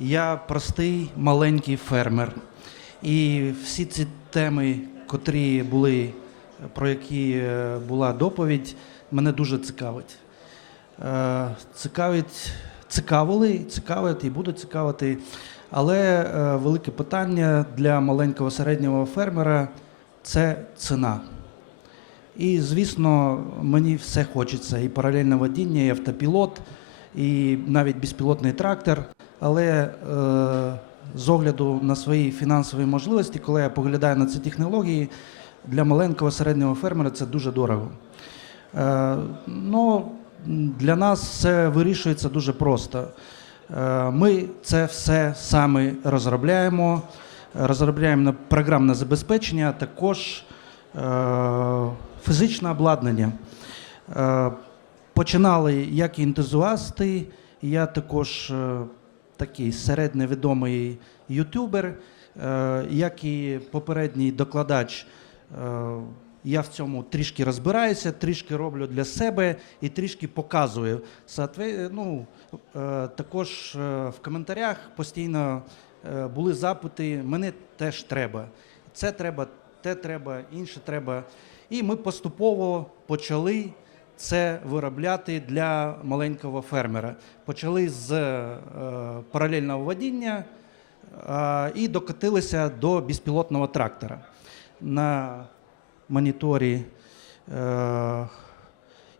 Я простий маленький фермер. І всі ці теми, котрі були, про які е, була доповідь, мене дуже цікавить. Е, Цікавить, цікавили, цікавить і будуть цікавити. Але е, велике питання для маленького середнього фермера це ціна. І, звісно, мені все хочеться: і паралельне водіння, і автопілот, і навіть безпілотний трактор. Але е, з огляду на свої фінансові можливості, коли я поглядаю на ці технології, для маленького середнього фермера це дуже дорого. Е, ну, для нас це вирішується дуже просто. Е, Ми це все самі розробляємо, розробляємо програмне забезпечення, а також фізичне обладнання. Починали як ентузіасти, я також такий середньовідомий ютубер, е, як і попередній докладач. Е, Я в цьому трішки розбираюся, трішки роблю для себе і трішки показую. Соотве- ну, е, також е, в коментарях постійно е, були запити, мене теж треба. Це треба, те треба, інше треба. І ми поступово почали це виробляти для маленького фермера. Почали з е, паралельного водіння е, і докотилися до безпілотного трактора. На моніторі е,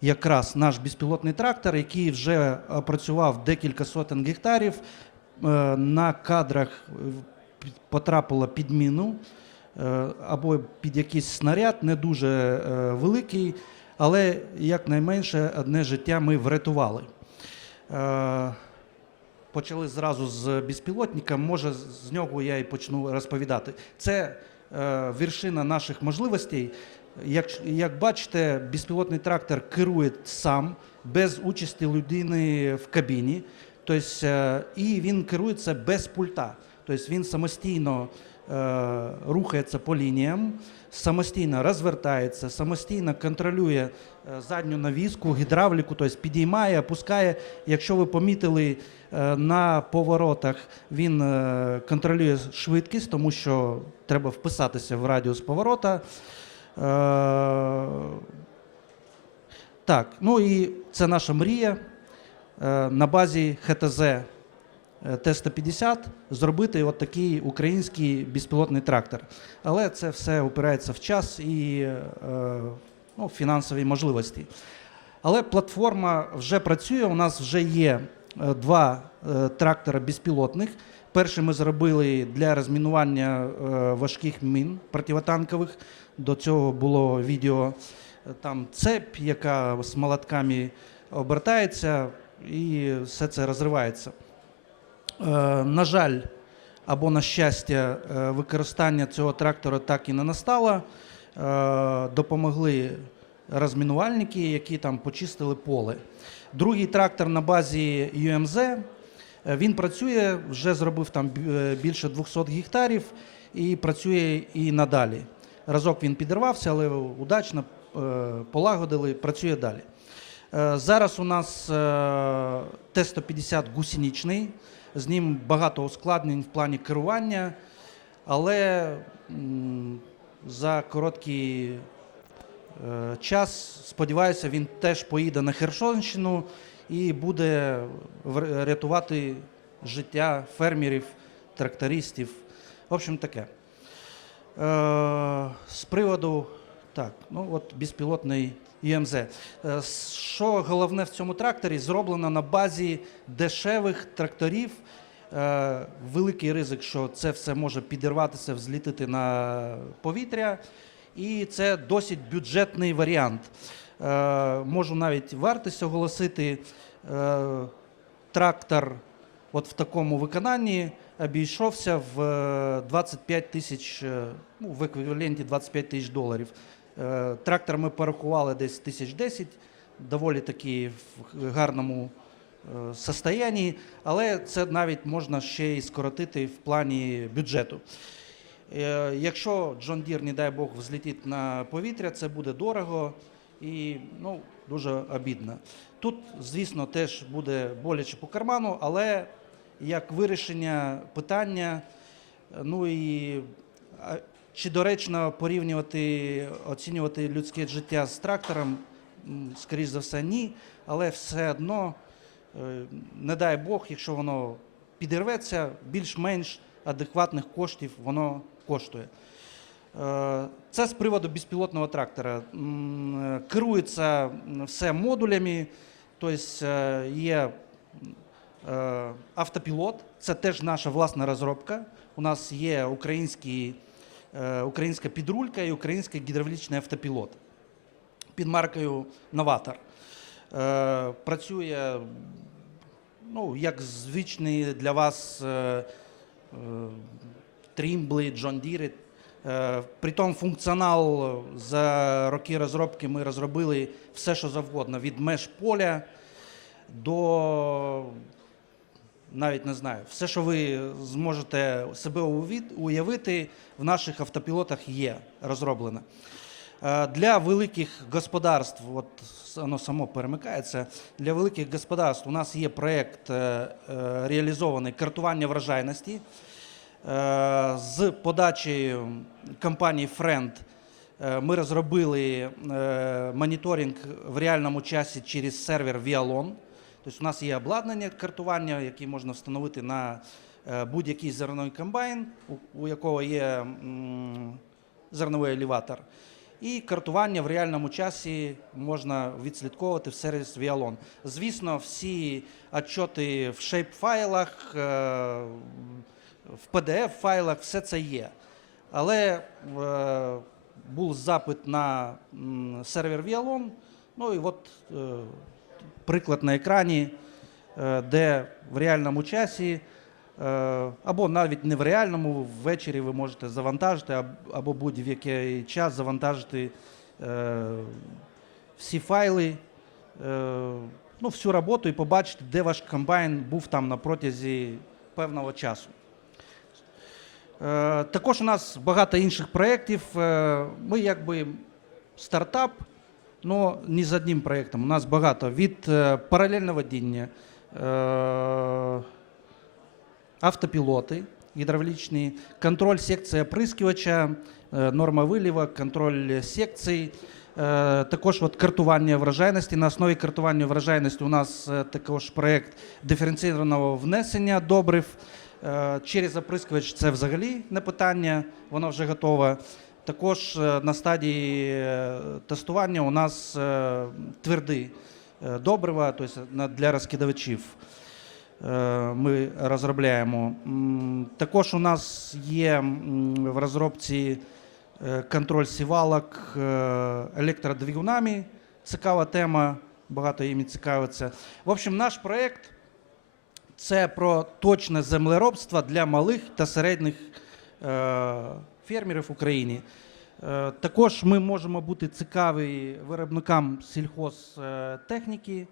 якраз наш безпілотний трактор, який вже опрацював декілька сотень гектарів. Е, на кадрах е, потрапило під міну е, або під якийсь снаряд, не дуже е, великий, але якнайменше одне життя ми врятували. Е, Почали зразу з безпілотника, може з нього я і почну розповідати. Це е, вершина наших можливостей. Як, як бачите, безпілотний трактор керує сам, без участі людини в кабіні. Тобто, е, і він керується без пульта. Тобто він самостійно е, рухається по лініям, самостійно розвертається, самостійно контролює е, задню навіску, гідравліку, тобто підіймає, опускає. Якщо ви помітили е, на поворотах, він е, контролює швидкість, тому що треба вписатися в радіус поворота. Так, ну і це наша мрія на базі ХТЗ Т-150 зробити от такий український безпілотний трактор. Але це все опирається в час і е, ну, фінансові можливості. Але платформа вже працює. У нас вже є е, два е, трактора безпілотних. Перший ми зробили для розмінування е, важких мін противотанкових. До цього було відео. Е, Там цепь, яка з молотками обертається, і все це розривається. Е, На жаль, або на щастя, е, використання цього трактора так і не настало. Е, Допомогли розмінувальники, які там почистили поле. Другий трактор на базі ЮМЗ. Він працює, вже зробив там більше 200 гектарів і працює і надалі. Разок він підірвався, але удачно полагодили, працює далі. Зараз у нас е, Т-150 гусеничний, з ним багато ускладнень в плані керування, але за короткий е, час, сподіваюся, він теж поїде на Херсонщину і буде рятувати життя фермерів, трактористів. В общем, таке. Е, З приводу так, ну от безпілотний ІМЗ. Е, Що головне в цьому тракторі? Зроблено на базі дешевих тракторів. Е, Великий ризик, що це все може підірватися, взлітити на повітря. І це досить бюджетний варіант. Е, Можу навіть вартість оголосити. Трактор от в такому виконанні обійшовся в е, 25 тисяч, ну, в еквіваленті 25 тисяч доларів. Е, Трактор ми порахували десь тисяч 10, доволі таки в гарному е, состоянні, але це навіть можна ще й скоротити в плані бюджету. Е, Якщо Джон Дір, не дай Бог, взлетить на повітря, це буде дорого і ну, дуже обідно. Тут, звісно, теж буде боляче по карману, але як вирішення питання. Ну і чи доречно порівнювати, оцінювати людське життя з трактором? М, Скоріш за все, ні. Але все одно, е, не дай Бог, якщо воно підірветься, більш-менш адекватних коштів воно коштує. Е, Це з приводу безпілотного трактора. Керується все модулями, тобто е, є автопілот, це теж наша власна розробка. У нас є український, е, українська підрулька і український гідравлічний автопілот під маркою Новатор. Е, Працює ну, як звичний для вас е, е, Deere. Е, Притом функціонал за роки розробки ми розробили все, що завгодно, від меж поля до навіть не знаю, все, що ви зможете себе уявити, в наших автопілотах є розроблене. Для великих господарств, от воно само перемикається. Для великих господарств у нас є проєкт е, е, реалізований картування врожайності. Е, З подачею компанії е, ми розробили моніторинг в реальному часі через сервер Vialon. Тобто у нас є обладнання картування, яке можна встановити на е, будь-який зерновий комбайн, у, якого є зерновий елеватор. І картування в реальному часі можна відслідковувати в сервіс Vialon. Звісно, всі отчоти в shape-файлах, е, в PDF-файлах, все це є. Але е, був запит на сервер Vialon, ну і от приклад на екрані, е, де в реальному часі, е, або навіть не в реальному, ввечері ви можете завантажити, або будь-який час завантажити е, всі файли, ну, всю роботу і побачити, де ваш комбайн був там на протязі певного часу. Також у нас багато інших проєктів. Ми якби стартап, але не з одним проєктом. У нас багато від е, паралельного водіння, е, автопілоти гідравлічні, контроль секції оприскувача, е, норма виліва, контроль секцій. Також от картування врожайності. На основі картування врожайності у нас також проєкт диференційованого внесення добрив. Через оприскувач це взагалі не питання, воно вже готове. Також е, на стадії е, тестування у нас е, тверді добрива, тобто для розкидувачів е, ми розробляємо. Також у нас є в розробці контроль сівалок електродвигунами. Цікава тема, багато їм цікавиться. В общем, наш проєкт це про точне землеробство для малих та середніх фермерів в Україні. Е, Також ми можемо бути цікаві виробникам сільхозтехніки,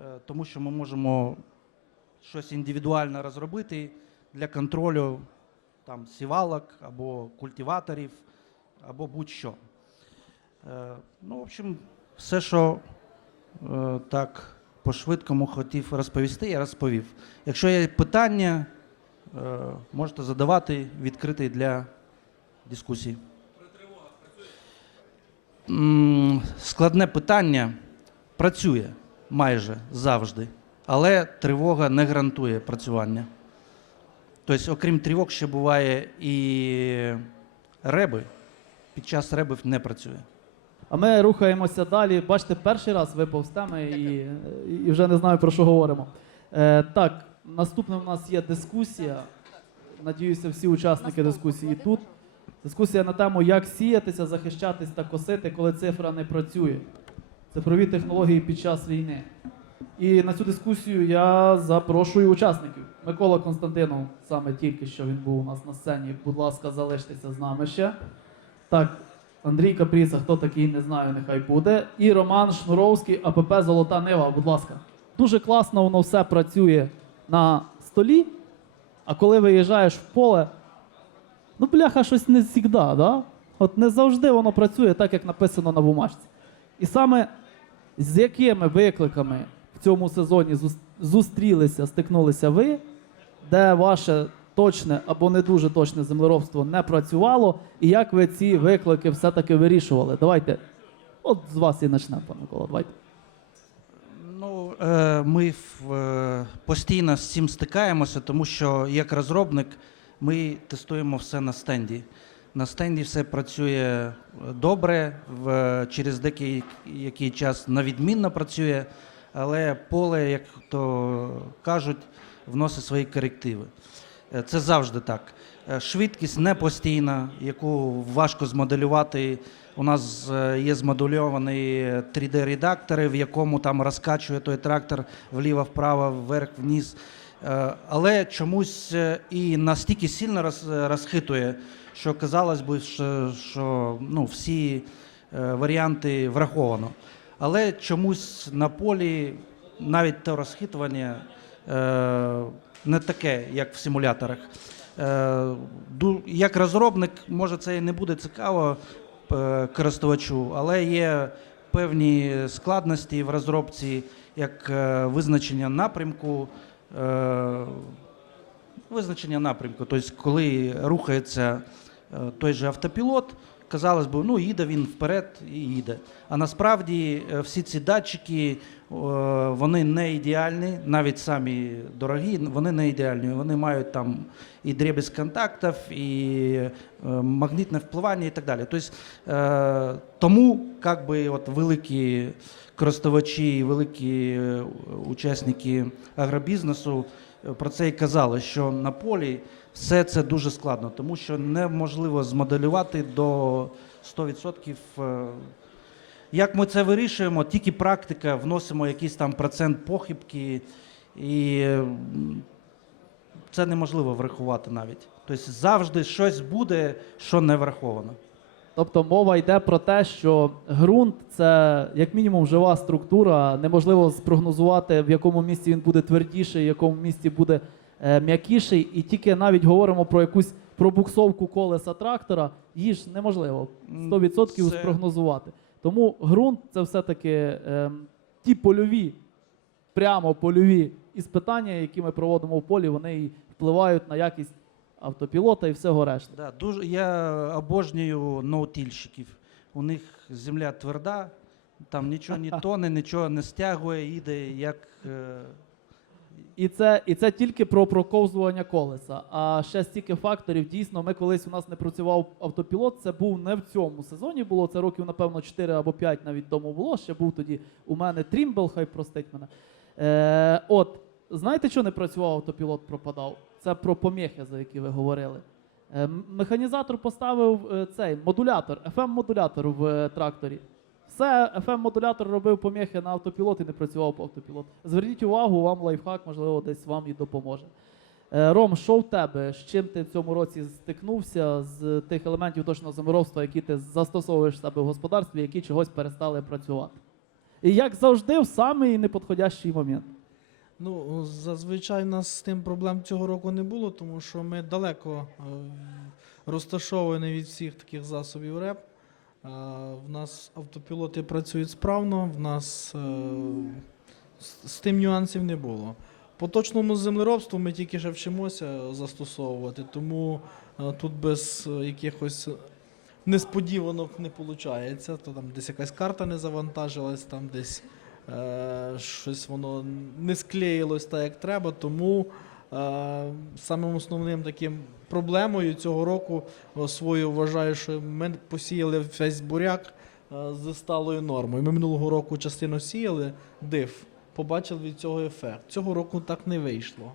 е, тому що ми можемо щось індивідуально розробити для контролю там, сівалок або культиваторів, або будь-що. Е, Ну, в общем, все, що е, так по-швидкому хотів розповісти, я розповів. Якщо є питання, можете задавати відкритий для дискусії. Складне питання працює майже завжди, але тривога не гарантує працювання. Тобто, окрім тривог, ще буває і реби. Під час ребів не працює. А ми рухаємося далі. Бачите, перший раз випав з теми і, і вже не знаю про що говоримо. Е, так, наступне у нас є дискусія. Надіюся, всі учасники дискусії тут. Дискусія на тему, як сіятися, захищатись та косити, коли цифра не працює. Цифрові технології під час війни. І на цю дискусію я запрошую учасників. Микола Константинов, саме тільки що він був у нас на сцені. Будь ласка, залиштеся з нами ще. Так, Андрій Капріса, хто такий, не знаю, нехай буде. І Роман Шнуровський, АПП Золота Нива, будь ласка. Дуже класно воно все працює на столі, а коли виїжджаєш в поле, ну, бляха, щось не завжди, да? От не завжди воно працює так, як написано на бумажці. І саме з якими викликами в цьому сезоні зустрілися, стикнулися ви, де ваше точне або не дуже точне землеробство не працювало, і як ви ці виклики все-таки вирішували? Давайте, от з вас і почнемо, пане Микола. Давайте. Ну, е, ми е, постійно з цим стикаємося, тому що як розробник ми тестуємо все на стенді. На стенді все працює добре, в, через деякий який час навідмінно працює, але поле, як то кажуть, вносить свої корективи. Е, Це завжди так. Е, Швидкість не постійна, яку важко змоделювати. У нас е, є змодульовані 3D-редактори, в якому там розкачує той трактор вліво-вправо, вверх-вниз. Е, Але чомусь е, і настільки сильно роз- розхитує, що казалось би, що, що ну, всі е, варіанти враховано. Але чомусь на полі навіть те розхитування е, не таке, як в симуляторах. Е, Як розробник, може, це і не буде цікаво е, користувачу, але є певні складності в розробці, як е, визначення напрямку. Е, Визначення напрямку, тобто, коли рухається е, той же автопілот, казалось би, ну їде він вперед і їде. А насправді е, всі ці датчики вони не ідеальні, навіть самі дорогі, вони не ідеальні. Вони мають там і дрібіз контактів, і магнітне впливання і так далі. Тобто, тому як би, от великі користувачі, великі е, учасники агробізнесу е, про це і казали, що на полі все це дуже складно, тому що неможливо змоделювати до 100%. е, Як ми це вирішуємо, тільки практика, вносимо якийсь там процент похибки, і це неможливо врахувати навіть. Тобто завжди щось буде, що не враховано. Тобто мова йде про те, що ґрунт це як мінімум жива структура. Неможливо спрогнозувати, в якому місці він буде твердіший, в якому місці буде е, м'якіший. І тільки навіть говоримо про якусь пробуксовку колеса трактора, її ж неможливо М, 100% це- спрогнозувати. Тому ґрунт це все-таки ем, ті польові, прямо польові іспитання, які ми проводимо в полі, вони і впливають на якість автопілота і всього решти. Да, дуже, я обожнюю ноутільщиків. У них земля тверда, там нічого не тоне, нічого не стягує, їде як. е, І це, і це тільки про проковзування колеса. А ще стільки факторів. Дійсно, ми колись у нас не працював автопілот. Це був не в цьому сезоні. Було це років, напевно, 4 або 5 навіть тому було. Ще був тоді у мене Трімбл, хай простить мене. Е, от, знаєте, що не працював автопілот, пропадав? Це про поміхи, за які ви говорили. Е, механізатор поставив е, цей модулятор, FM-модулятор в е, тракторі. Все, FM-модулятор робив поміхи на автопілот і не працював по автопілот. Зверніть увагу, вам лайфхак, можливо, десь вам і допоможе. Ром, що в тебе? З чим ти в цьому році стикнувся з тих елементів точного заморовства, які ти застосовуєш в себе в господарстві, які чогось перестали працювати? І як завжди, в самий неподходящий момент. Ну, зазвичай у нас з тим проблем цього року не було, тому що ми далеко е, розташовані від всіх таких засобів РЕП. Е, В нас автопілоти працюють справно, в нас е, з, тим нюансів не було. По точному землеробству ми тільки ще вчимося застосовувати, тому тут без якихось несподіванок не виходить. То там десь якась карта не завантажилась, там десь щось воно не склеїлось так, як треба. Тому е, самим основним таким проблемою цього року свою вважаю, що ми посіяли весь буряк е, з сталою нормою. Ми минулого року частину сіяли, див, побачили від цього ефект. Цього року так не вийшло.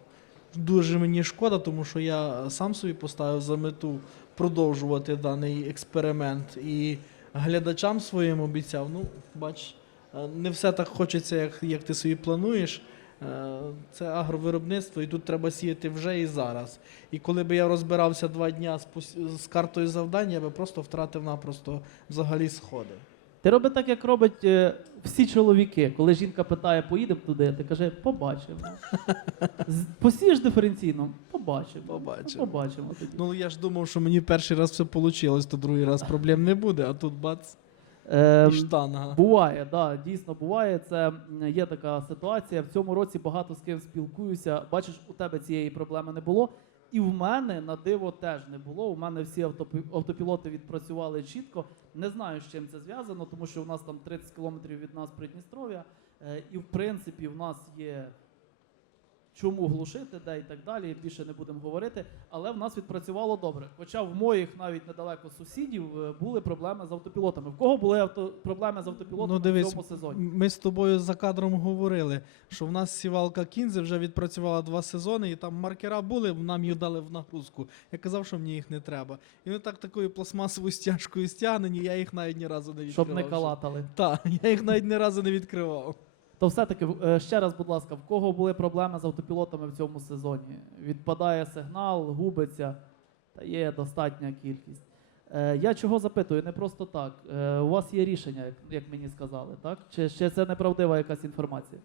Дуже мені шкода, тому що я сам собі поставив за мету продовжувати даний експеримент і глядачам своїм обіцяв, ну, бач, е, не все так хочеться, як, як ти собі плануєш. Е, Це агровиробництво, і тут треба сіяти вже і зараз. І коли би я розбирався два дня з, з картою завдань, я би просто втратив напросто взагалі сходи. Ти роби так, як роблять е, всі чоловіки. Коли жінка питає, поїдемо туди, ти каже, побачимо. Посієш диференційно? Побачимо. Побачимо. Ну, побачимо тоді. Ну я ж думав, що мені перший раз все вийшло, то другий раз проблем не буде, а тут бац. Е, І штанга. Буває, да, дійсно буває. Це є така ситуація. В цьому році багато з ким спілкуюся. Бачиш, у тебе цієї проблеми не було. І в мене на диво теж не було. У мене всі автопі- автопілоти відпрацювали чітко. Не знаю, з чим це зв'язано, тому що у нас там 30 кілометрів від нас Придністров'я. Е, і в принципі в нас є чому глушити, де і так далі. Більше не будемо говорити. Але в нас відпрацювало добре. Хоча в моїх навіть недалеко сусідів е, були проблеми з автопілотами. В кого були авто... проблеми з автопілотами Ну, дивись, в цьому сезоні? Ми з тобою за кадром говорили, що в нас сівалка Кінзи вже відпрацювала два сезони, і там маркера були, нам їх дали в нагрузку. Я казав, що мені їх не треба. І вони так такою пластмасовою стяжкою стягнені, я їх навіть ні разу не відкривав. Щоб не калатали. Так, я їх навіть ні разу не відкривав. То все-таки е, ще раз, будь ласка, в кого були проблеми з автопілотами в цьому сезоні? Відпадає сигнал, губиться, та є достатня кількість. Е, Я чого запитую? Не просто так. Е, У вас є рішення, як, мені сказали, так? Чи ще це неправдива якась інформація?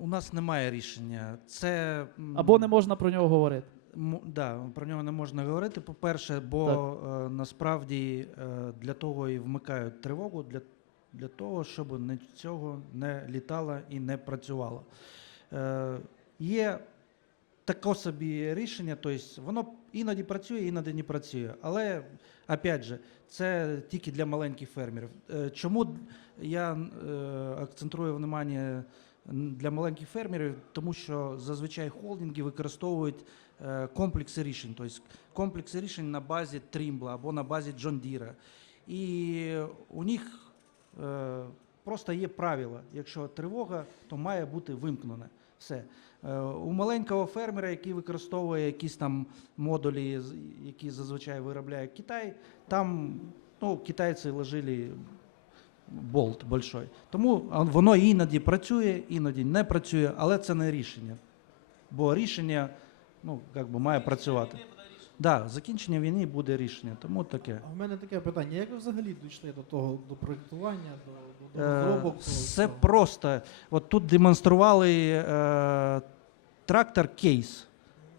У, нас немає рішення. Це Або не можна про нього говорити? М- Да, про нього не можна говорити. По-перше, бо е, насправді е, для того і вмикають тривогу, для, для того, щоб нічого не літало і не працювало. Е, є таке собі рішення, тобто воно іноді працює, іноді не працює. Але, опять же, це тільки для маленьких фермерів. Е, чому я е, акцентрую внимання для маленьких фермерів? Тому що зазвичай холдинги використовують е, комплекси рішень, тобто комплекси рішень на базі Trimble або на базі John Deere. І у них просто є правила. Якщо тривога, то має бути вимкнена. Все. Е, У маленького фермера, який використовує якісь там модулі, які зазвичай виробляє Китай, там ну, китайці вложили болт большой. Тому воно іноді працює, іноді не працює, але це не рішення. Бо рішення ну, би, має працювати. Да, закінчення війни буде рішення, тому таке. А в мене таке питання: як ви взагалі дійшли до того, до проєктування, до, до Е, розробок? того Все просто. От тут демонстрували е, трактор кейс,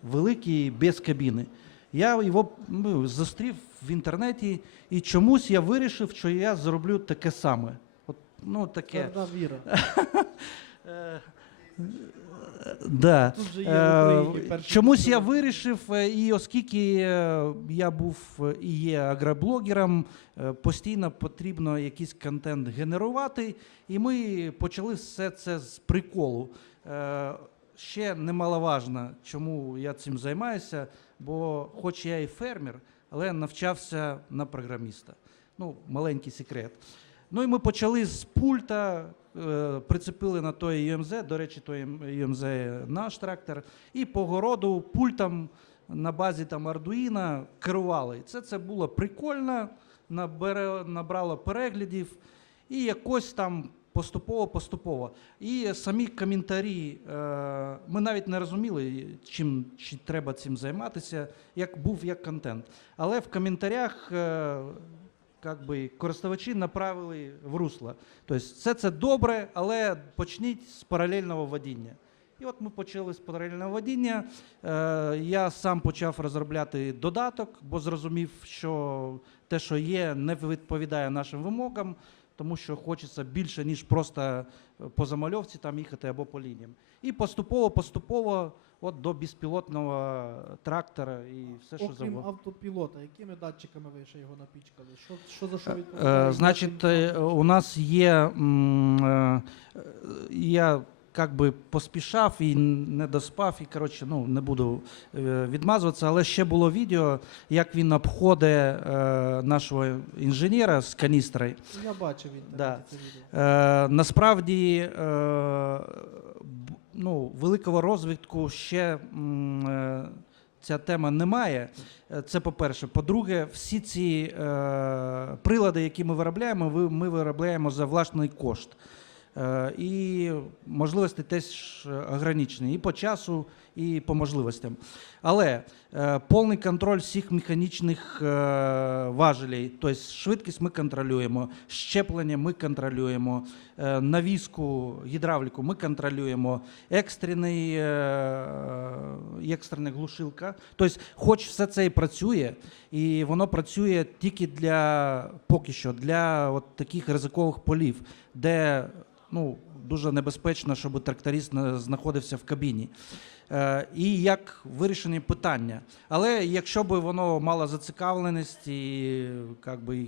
великий без кабіни. Я його ну, зустрів в інтернеті, і чомусь я вирішив, що я зроблю таке саме. От, ну, таке. Тверда віра. Да. Тут же є в Е, Україні перший Чомусь я вирішив, е, і оскільки е, я був е, і є агроблогером, е, постійно потрібно якийсь контент генерувати, і ми почали все це з приколу. Е, Ще немаловажно, чому я цим займаюся, бо хоч я і фермер, але навчався на програміста. Ну, маленький секрет. Ну і ми почали з пульта, прицепили на той ЮМЗ, до речі, той ЮМЗ наш трактор, і по городу пультом на базі там Ардуїна керували. Це, це було прикольно, набрало переглядів, і якось там поступово-поступово. І самі коментарі, е, ми навіть не розуміли, чим чи треба цим займатися, як був як контент. Але в коментарях е, как би, користувачі направили в русло. Тобто все це добре, але почніть з паралельного водіння. І от ми почали з паралельного водіння. Е, я сам почав розробляти додаток, бо зрозумів, що те, що є, не відповідає нашим вимогам, тому що хочеться більше, ніж просто е, по замальовці там їхати або по лініям. І поступово, поступово, от до безпілотного трактора і все, що Окрім завгодно. автопілота, якими датчиками ви ще його напічкали? Що, що за що відповідає? Е, Значить, е, у нас є. м, е, е, Я як би поспішав і не доспав, і коротше, ну не буду е, відмазуватися, але ще було відео, як він обходить е, нашого інженера з каністрою. Я бачив в інтернеті Да. це відео. Е, насправді е, ну, великого розвитку ще м, е, ця тема не має. Е, Це по-перше. По-друге, всі ці е, прилади, які ми виробляємо, ви- ми виробляємо за власний кошт. Е, І можливості теж ограничені і по часу, і по можливостям. Але е, повний контроль всіх механічних е, важелей, тобто швидкість ми контролюємо, щеплення ми контролюємо, е, навіску, гідравліку ми контролюємо, екстрений, е, екстрена глушилка. Тобто, хоч все це і працює, і воно працює тільки для поки що для от таких ризикових полів, де ну, дуже небезпечно, щоб тракторист знаходився в кабіні. Е, і як вирішені питання. Але якщо б воно мало зацікавленість і як би,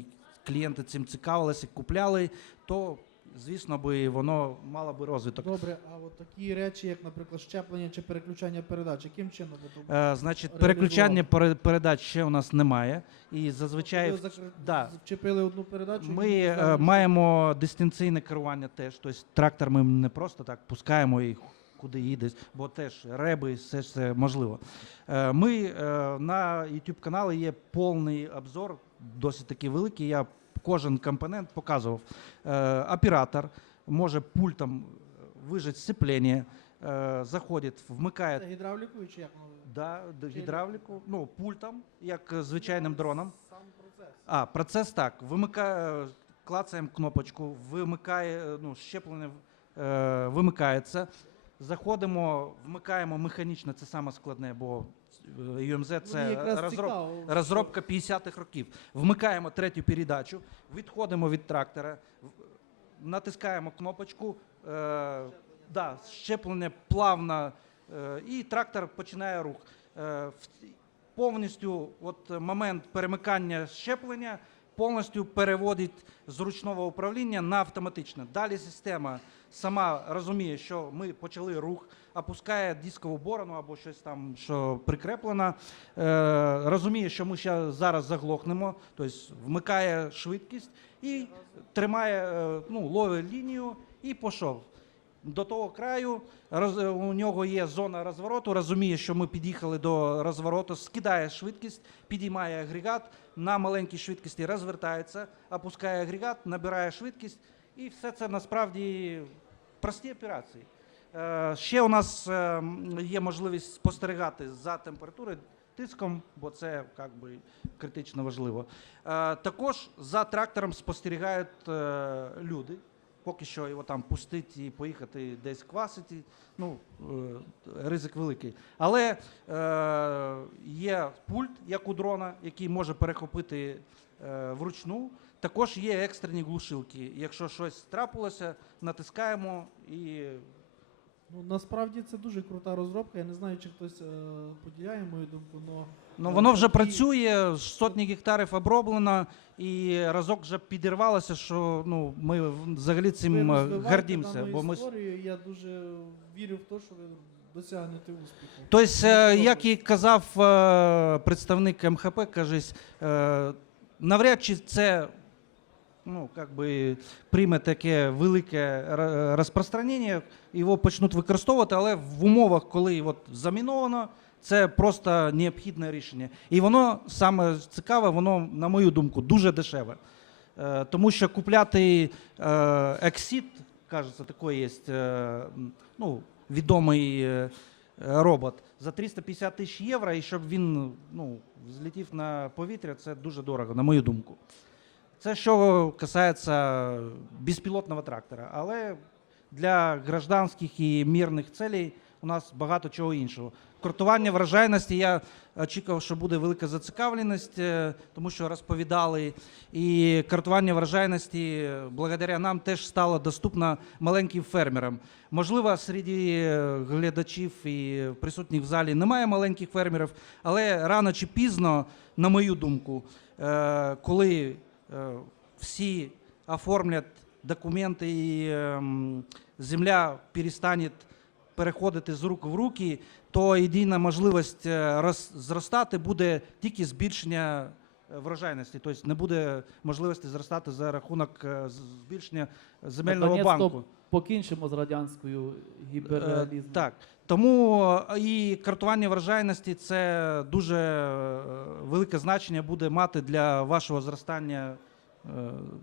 клієнти цим цікавилися, купляли, то звісно би воно мало би розвиток. Добре, а от такі речі, як, наприклад, щеплення чи переключання передач, яким чином ви Е, значить, переключання пере- передач ще у нас немає. І зазвичай ви закр- да. вчепили одну передачу? Ми е, маємо дистанційне керування теж. Тобто трактор ми не просто так пускаємо і куди їде, бо теж реби, все ж це можливо. Е, Ми е, на YouTube каналі є повний обзор, досить таки великий. Я кожен компонент показував. Е, Оператор може пультом вижити сцеплення, заходить, вмикає Це гідравлікою чи як? Ну, да, гідравліку, ну, пультом, як звичайним дроном. Сам процес. А, процес так. Вимикає, клацаємо кнопочку, вимикає, ну, щеплення е, вимикається. Заходимо, вмикаємо механічно, це саме складне, бо е, UMZ це розроб, розробка 50-х років. Вмикаємо третю передачу, відходимо від трактора, натискаємо кнопочку, е, да, щеплення плавно, е, і трактор починає рух. Е, повністю от, е, момент перемикання щеплення повністю переводить з ручного управління на автоматичне. Далі система сама розуміє, що ми почали рух, опускає дискову борону або щось там, що прикріплено, е, розуміє, що ми ще зараз заглохнемо, тобто вмикає швидкість і тримає, е, ну, ловить лінію і пішов. До того краю роз, е, у нього є зона розвороту, розуміє, що ми під'їхали до розвороту, скидає швидкість, підіймає агрегат, на маленькій швидкості розвертається, опускає агрегат, набирає швидкість, і все це насправді прості операції. Е, ще у нас е, є можливість спостерігати за температурою, тиском, бо це як би, критично важливо. Е, також за трактором спостерігають люди. Поки що його там пустити і поїхати десь квасити, ну, е, ризик великий. Але е, є пульт, як у дрона, який може перехопити е, вручну. Також є екстрені глушилки. Якщо щось трапилося, натискаємо і Ну, насправді це дуже крута розробка. Я не знаю, чи хтось е, поділяє мою думку, але Ну, Е, воно вже працює, сотні гектарів оброблено, і разок вже підірвалося, що ну, ми взагалі цим е, гордимося. Бо ми... історію, я дуже вірю в те, що ви досягнете успіху. Тобто, як і казав е, представник МХП, кажись, е, навряд чи це ну, как би, прийме таке велике розпространення, його почнуть використовувати, але в умовах, коли от заміновано, це просто необхідне рішення. І воно саме цікаве, воно, на мою думку, дуже дешеве. Е, Тому що купляти е, Exit, кажеться, такий є е, ну, відомий е, робот, за 350 тисяч євро, і щоб він ну, злетів на повітря, це дуже дорого, на мою думку. Це що касається безпілотного трактора. Але для гражданських і мирних целей у нас багато чого іншого. Картування вражайності я очікував, що буде велика зацікавленість, е, тому що розповідали. І картування вражайності благодаря нам теж стало доступно маленьким фермерам. Можливо, серед е, глядачів і присутніх в залі немає маленьких фермерів, але рано чи пізно, на мою думку, е, коли всі оформлять документи і ем, земля перестане переходити з рук в руки, то єдина можливість е, зростати буде тільки збільшення е, врожайності. Тобто не буде можливості зростати за рахунок е, збільшення земельного Наконець-то банку. Покінчимо з радянською гіперреалізмом. Так. Тому і картування врожайності це дуже велике значення буде мати для вашого зростання,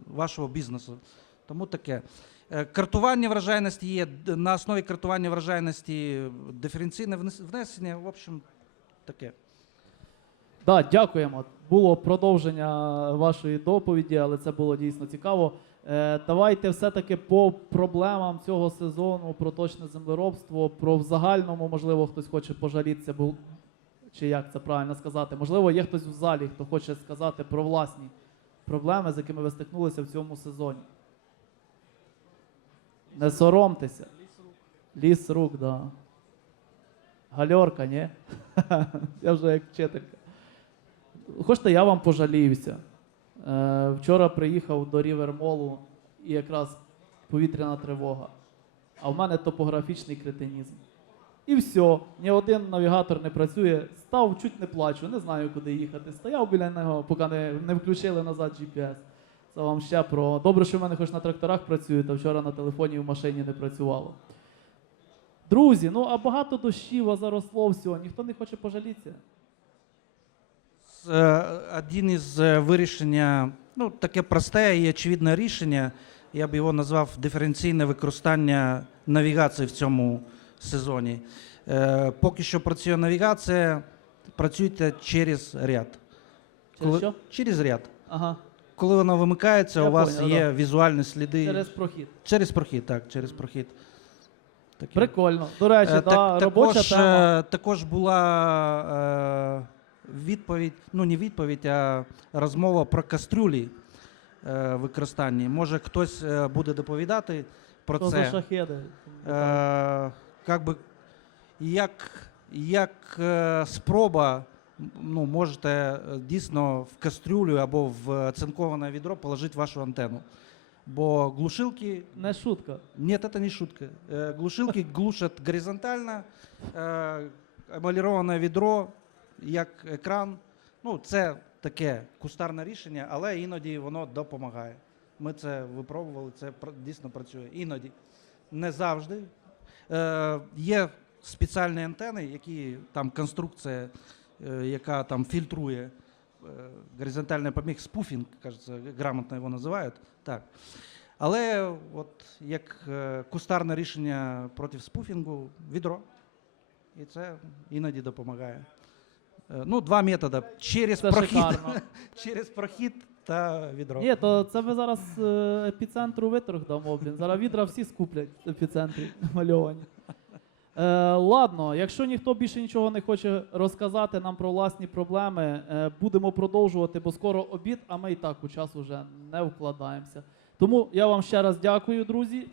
вашого бізнесу. Тому таке. Е, Картування врожайності є на основі картування врожайності диференційне внесення. В общем, таке. Да, дякуємо. Було продовження вашої доповіді, але це було дійсно цікаво. Е, давайте все-таки по проблемам цього сезону, про точне землеробство, про в загальному, можливо, хтось хоче пожалітися, бо чи як це правильно сказати. Можливо, є хтось в залі, хто хоче сказати про власні проблеми, з якими ви стикнулися в цьому сезоні. Не соромтеся. Ліс рук, так. Да. Гальорка, ні? Я вже як вчителька. Хочете, я вам пожаліюся. Е, вчора приїхав до Рівермолу і якраз повітряна тривога. А в мене топографічний кретинізм. І все, ні один навігатор не працює. Став, чуть не плачу, не знаю, куди їхати. Стояв біля нього, поки не, не включили назад GPS. Це вам ще про. Добре, що в мене хоч на тракторах працює, та вчора на телефоні в машині не працювало. Друзі, ну а багато дощів, а заросло всього. Ніхто не хоче пожалітися. Е, Один із е, вирішення, ну таке просте і очевидне рішення. Я б його назвав диференційне використання навігації в цьому сезоні. Е, Поки що працює навігація, працюйте через ряд. Через що? Через ряд. Ага, Коли вона вимикається, Я у вас поняв, є да. візуальні сліди. через прохід. Через прохід, так, через прохід. Таке. Прикольно. До речі, Е, да, так- робоча також, тема. е, також була е, відповідь, ну не відповідь, а розмова про кастрюлі е, використання. Може хтось е, буде доповідати про Що це. за шахеди? Е, как би, як, як е, спроба, ну, можете е, дійсно в кастрюлю або в оцинковане відро положити вашу антенну. Бо глушилки Не шутка. нет, это не шутка. Э, Глушилки глушат горизонтально, э, емаліроване відро, як екран. Ну, це таке кустарне рішення, але іноді воно допомагає. Ми це випробували, це пр- дійсно працює. Іноді. Не завжди. Е, є спеціальні антени, які там конструкція, е, яка там фільтрує е, горизонтальний поміг, спуфінг, кажеться, грамотно його називають. Так. Але от як е, кустарне рішення проти спуфінгу відро. І це іноді допомагає. Е, Ну, два методи. Через Це прохід, шикарно. через прохід та відро. Ні, то це ви зараз е, епіцентру виторг дамо, блін. Зараз відра всі скуплять в епіцентрі мальовані. Е, ладно, якщо ніхто більше нічого не хоче розказати нам про власні проблеми, е, будемо продовжувати, бо скоро обід, а ми і так у час уже не вкладаємося. Тому я вам ще раз дякую, друзі.